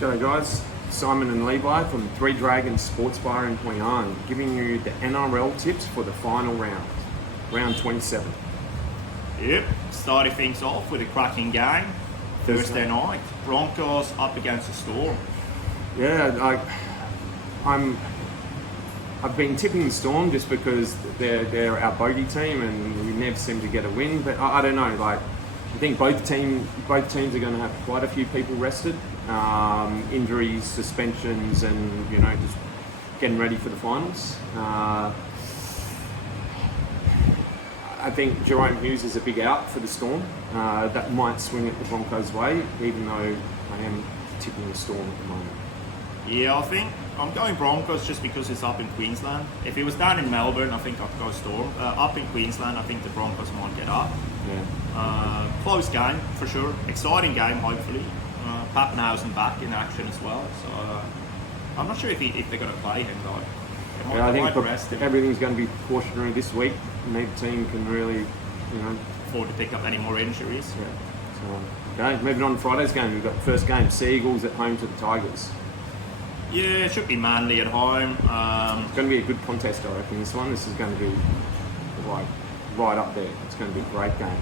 G'day guys, Simon and Levi from Three Dragons Sports Bar in Hoi An, giving you the NRL tips for the final round 27. Yep, starting things off with a cracking game Thursday night. Broncos up against the Storm. Yeah, I've been tipping the Storm just because they're our bogey team and we never seem to get a win. But I don't know, I think both teams are going to have quite a few people rested, injuries, suspensions, and just getting ready for the finals. I think Jerome Hughes is a big out for the Storm. That might swing it the Broncos' way, even though I am tipping the Storm at the moment. Yeah, I think I'm going Broncos just because it's up in Queensland. If it was down in Melbourne, I think I'd go Storm. Up in Queensland, I think the Broncos might get up. Yeah. Close game for sure. Exciting game, hopefully. Pappenhausen back in action as well. So I'm not sure if they're going to play him though. I think everything's going to be cautionary this week. Neither team can really, afford to pick up any more injuries. Yeah. So, okay, moving on to Friday's game. We've got the first game, Seagulls at home to the Tigers. Yeah, it should be Manly at home. It's going to be a good contest, I reckon. This is going to be right up there. It's going to be a great game.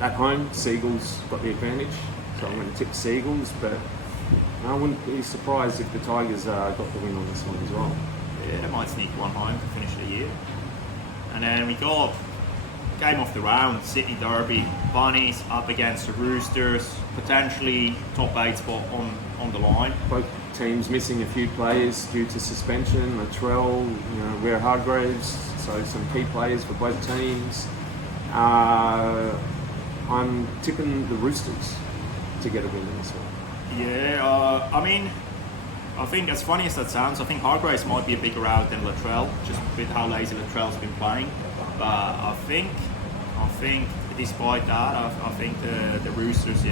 At home, Seagulls got the advantage, so I'm going to tip Seagulls, but I wouldn't be surprised if the Tigers got the win on this one as well. Yeah, they might sneak one home to finish the year. And then we got game of the round, Sydney Derby, Bunnies up against the Roosters, potentially top 8 spot on the line. Both teams missing a few players due to suspension, Latrell, Ware Hargraves, so some key players for both teams. I'm tipping the Roosters to get a win in this one. Yeah, I think as funny as that sounds, I think Hargraves might be a bigger out than Latrell, just with how lazy Latrell's been playing. But I think despite that, I think the Roosters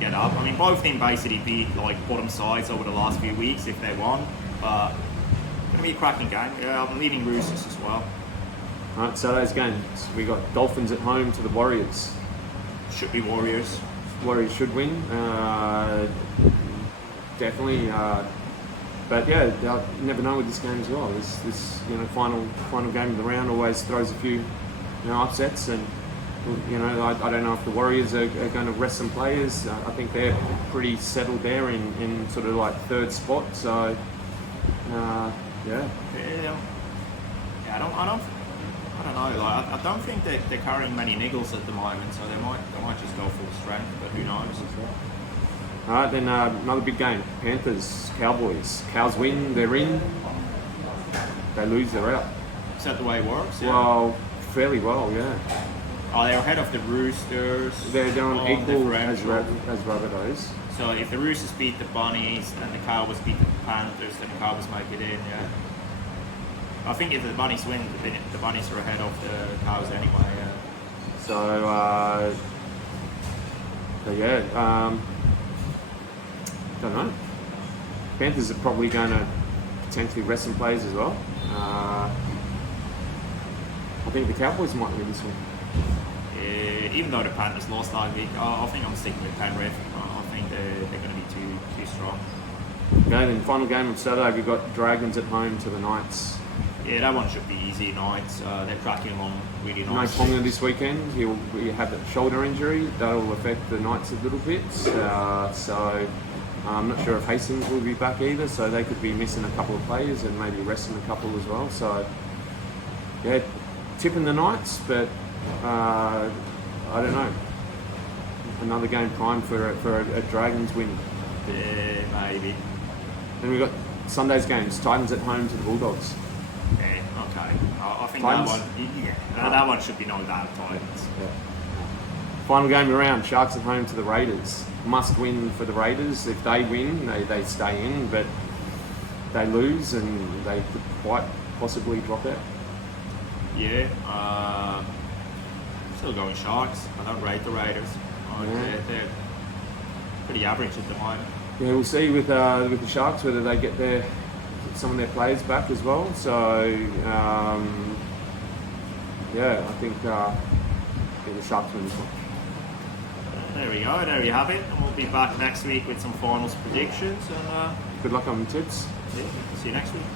get up. I mean, both teams basically beat bottom sides over the last few weeks if they won, but it's going to be a cracking game. Yeah, I'm leading Roosters as well. All right, Saturday's games. We got Dolphins at home to the Warriors. Should be Warriors. Warriors should win. Definitely. But yeah, you never know with this game as well. This final game of the round always throws a few upsets, and I don't know if the Warriors are going to rest some players. I think they're pretty settled there in sort of third spot. So yeah. I don't know. I don't think they're carrying many niggles at the moment, so they might just go full strength. But who knows? All right, then another big game. Panthers, Cowboys. Cows win, they're in. They lose, they're out. Is that the way it works? Yeah. Well, fairly well, yeah. Oh, they're ahead of the Roosters. They're on equal as Rabbitohs. So if the Roosters beat the Bunnies and the Cowboys beat the Panthers, then the Cowboys make it in, yeah. I think if the Bunnies win, the Bunnies are ahead of the Cows anyway, yeah. So, don't know. Panthers are probably going to potentially rest some players as well. I think the Cowboys might win this one. Yeah, even though the Panthers lost last week, I think I'm sticking with Penrith. I think they're going to be too strong. Okay, then final game on Saturday, we've got Dragons at home to the Knights. Yeah, that one should be easy. Knights, they're tracking along really nice. No Ponga this weekend. He'll have a shoulder injury. That'll affect the Knights a little bit. So I'm not sure if Hastings will be back either. So they could be missing a couple of players and maybe resting a couple as well. So yeah, tipping the Knights, but I don't know. Another game primed for a Dragons win. Yeah, maybe. Then we've got Sunday's games. Titans at home to the Bulldogs. Yeah, okay. I think Titans? that one should be no doubt Titans. Yeah. Final game around, Sharks at home to the Raiders. Must win for the Raiders. If they win, they stay in, but they lose and they could quite possibly drop out. Yeah, still going Sharks. I don't rate the Raiders. They're pretty average at the moment. Yeah, we'll see with the Sharks whether they get some of their players back as well. So yeah, I think the Sharks win this one. There we go. There you have it. be back next week with some finals predictions, and Good luck on tips. yeah, see you next week.